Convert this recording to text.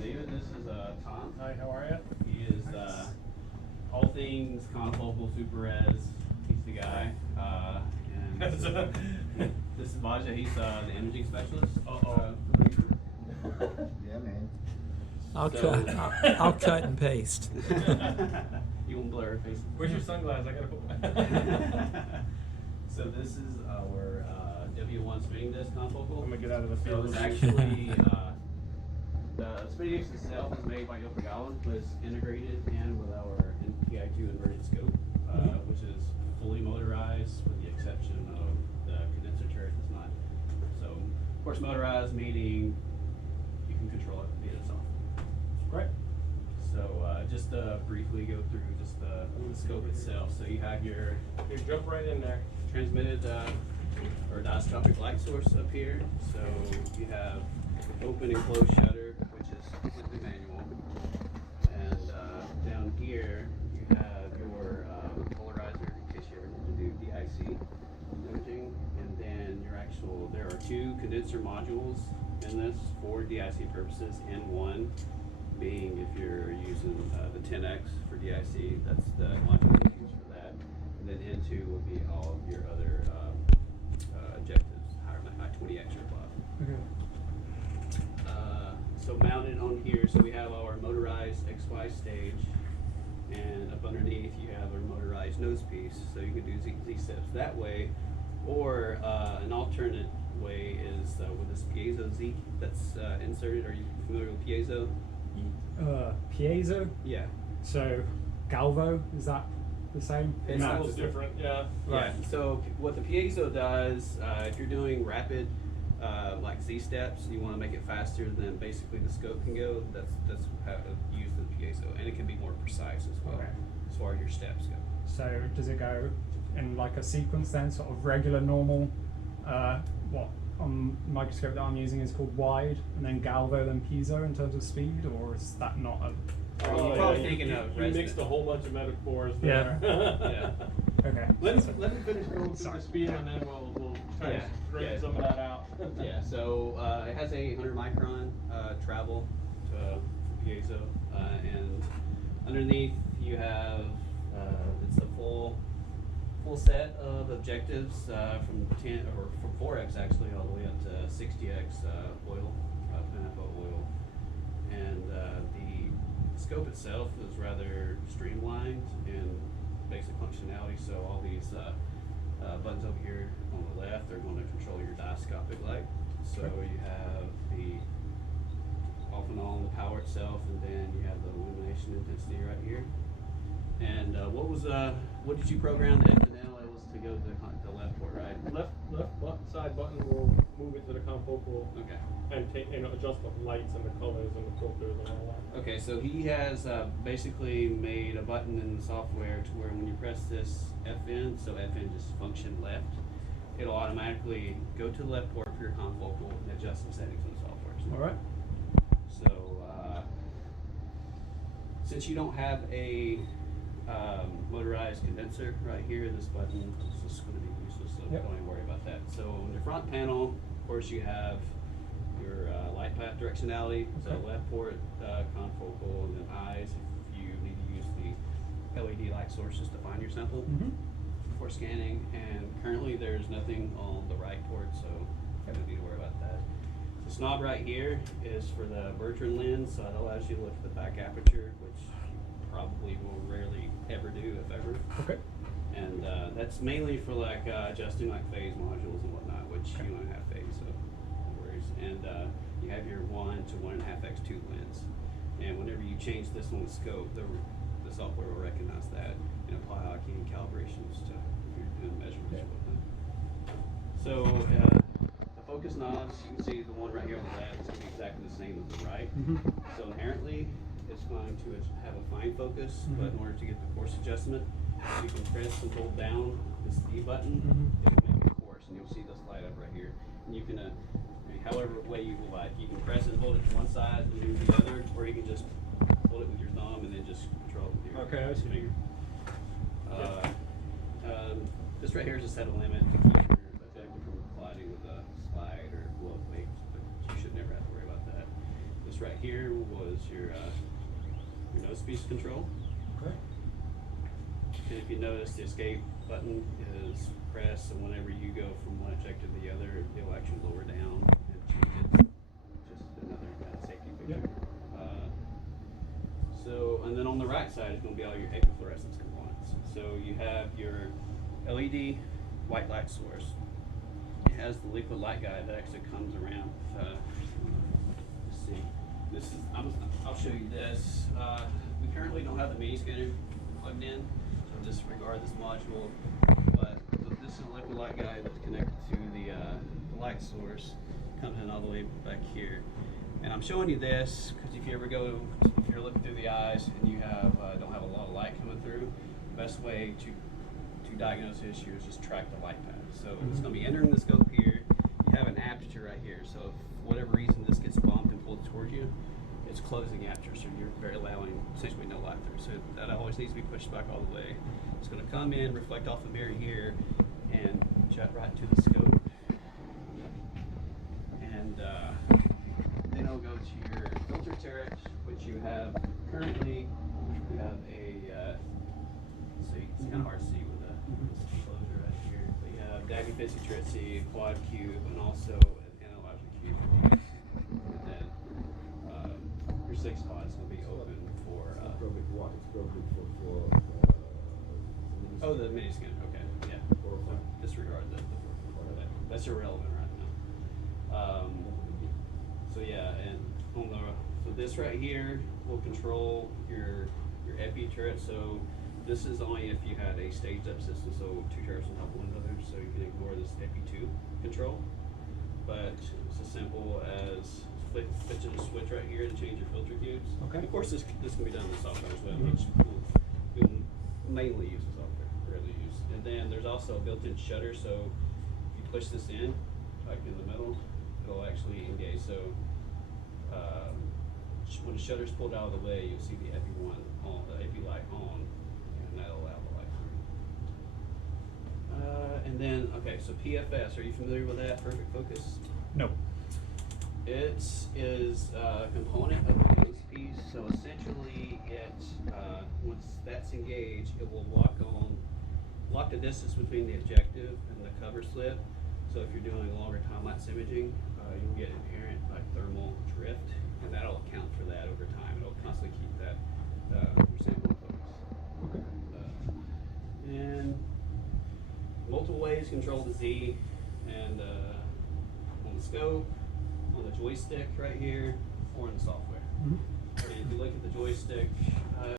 David, this is Tom. Hi, how are you? He is all things confocal super res. He's the guy. And this is Baja. He's the imaging specialist. Yeah, man. I'll cut and paste. You won't blur her face. Where's your sunglasses? I gotta put So this is our W1 spinning disc confocal. I'm gonna get out of the So field. it's actually the spinning disc itself is made by Yokogawa, but it's integrated in with our PI2 inverted scope, which is fully motorized with the exception of the condenser turret is not. So of course motorized meaning you can control it via the software. Great. So just briefly go through just the scope itself. So you have your Jump right in there. transmitted or diastrophic light source up here. So you have open and closed shutter, which is completely manual. And down here you have your polarizer in case you ever need to do DIC imaging. And then your actual, there are two condenser modules in this for DIC purposes, and one being if you're using the 10X for DIC, that's the module you use for that. And then N2 will be all of your other objectives, higher than 20X or above. Okay. So mounted on here, so we have our motorized XY stage, and up underneath you have our motorized nose piece, so you can do Z steps that way, or an alternate way is with this piezo Z that's inserted. Are you familiar with piezo? Piezo. Yeah. So, Galvo, is that the same? It's No, a little different. Yeah. Yeah. So what the piezo does, if you're doing rapid, like Z steps, you want to make it faster than basically the scope can go. That's how to use the piezo, and it can be more precise as well Okay. as far as your steps go. So, does it go in like a sequence then, sort of regular, normal, what on microscope that I'm using is called wide, and then Galvo, then piezo in terms of speed, or is that not a... You're probably thinking of You resonant. mixed a whole bunch of metaphors Yeah. there. Yeah. Okay. Let me finish going through the speed, and then we'll try Yeah, to straighten yeah. some of that out. Yeah, so it has a 100 micron travel to piezo, and underneath you have it's a full set of objectives from 10 or from 4x actually all the way up to 60x oil, pineapple oil, and the scope itself is rather streamlined in basic functionality. So all these buttons over here on the left are going to control your diastrophic light. So you have the off and on, the power itself, and then you have the illumination intensity right here. And what did you program the F and L? It was to go to the left port, right? Left side button will move it to the confocal Okay. and adjust the lights and the colors and the filters and all that. Okay, so he has basically made a button in the software to where when you press this FN, so FN just function left, it'll automatically go to the left port for your confocal and adjust some settings in the software. All right. So since you don't have a motorized condenser right here, this button is just going to be useless, so Yep. don't even worry about that. So on your front panel, of course, you have your light path directionality, so Okay. left port, confocal, and then eyes if you need to use the LED light sources to find your sample Mm-hmm. for scanning. And currently there's nothing on the right port, so you don't need to worry about that. The knob right here is for the Bertrand lens, so it allows you to look at the back aperture, which you probably will rarely ever do, if ever. Okay. And that's mainly for like adjusting like phase modules and whatnot, which you don't have phase, so no worries. And you have your 1 to 1.5x2 lens. And whenever you change this on the scope, the software will recognize that and apply key calibrations to if you're doing measurements or whatnot. So the focus knobs, you can see the one right here on the left is going to be exactly the same as the right. Mm-hmm. So inherently, it's going to have a fine focus, but in order to get the coarse adjustment, you can press and hold down this D button. It will make it coarse, and you'll see this light up right here. And you can, however way you would like, you can press and hold it to one side and do the other, or you can just hold it with your thumb and then just control it with your Okay, I see. finger. This right here is a set of limit to keep your objective from colliding with a slide or blow weight, but you should never have to worry about that. This this right here was your nose piece control. Okay. And if you notice, the escape button is pressed, and whenever you go from one objective to the other, it'll actually lower down and change it. Just another kind of safety feature. Yep. And then on the right side is going to be all your epifluorescence components. So you have your LED white light source. It has the liquid light guide that actually comes around. Let's see. This is. I'll show you this. We currently don't have the mini scanner plugged in, so disregard this module. But this is a liquid light guide that's connected to the light source. Comes in all the way back here. And I'm showing you this because if you're looking through the eyes and you don't have a lot of light coming through, the best way to diagnose the issue is just track the light path. So it's going to be entering the scope here. You have an aperture right here. So if for whatever reason this gets bumped and pulled towards you, it's closing the aperture. So you're allowing essentially no light through. So that always needs to be pushed back all the way. It's going to come in, reflect off the mirror here, and jet right to the scope. And then it'll go to your filter turret, which you have currently. You have a, see, it's kind of hard to see with this enclosure right here. But you have Daggy Fizzy Turret C, Quad Cube, and also an analogic cube for use. And then your 6 pod is going to be open for. It's probably what? It's probably for Oh, the mini scan. Okay, yeah. Disregard the that's irrelevant right now. So yeah, and so this right here will control your epi turret. So this is only if you had a staged up system, so 2 turrets on top of one another, so you can ignore this epi 2 control. But it's as simple as flipping a switch right here to change your filter cubes. Okay. Of course, this can be done in the software as well, Mhm. which we'll mainly use the software, rarely use. And then there's also a built-in shutter, so if you push this in, like in the middle, it'll actually engage. So when the shutter's pulled out of the way, you'll see the epi light on, and that'll allow the light through. And then, okay, so PFS, are you familiar with that? Perfect focus? No. It is a component of the nose piece, so essentially once that's engaged, it will lock the distance between the objective and the cover slip. So if you're doing longer time-lapse imaging, you'll get inherent thermal drift, and that'll account for that over time. It'll constantly keep that your sample in focus. Okay. And multiple ways to control the Z, and on the scope, on the joystick right here, or in the software. Mm-hmm. And if you look at the joystick,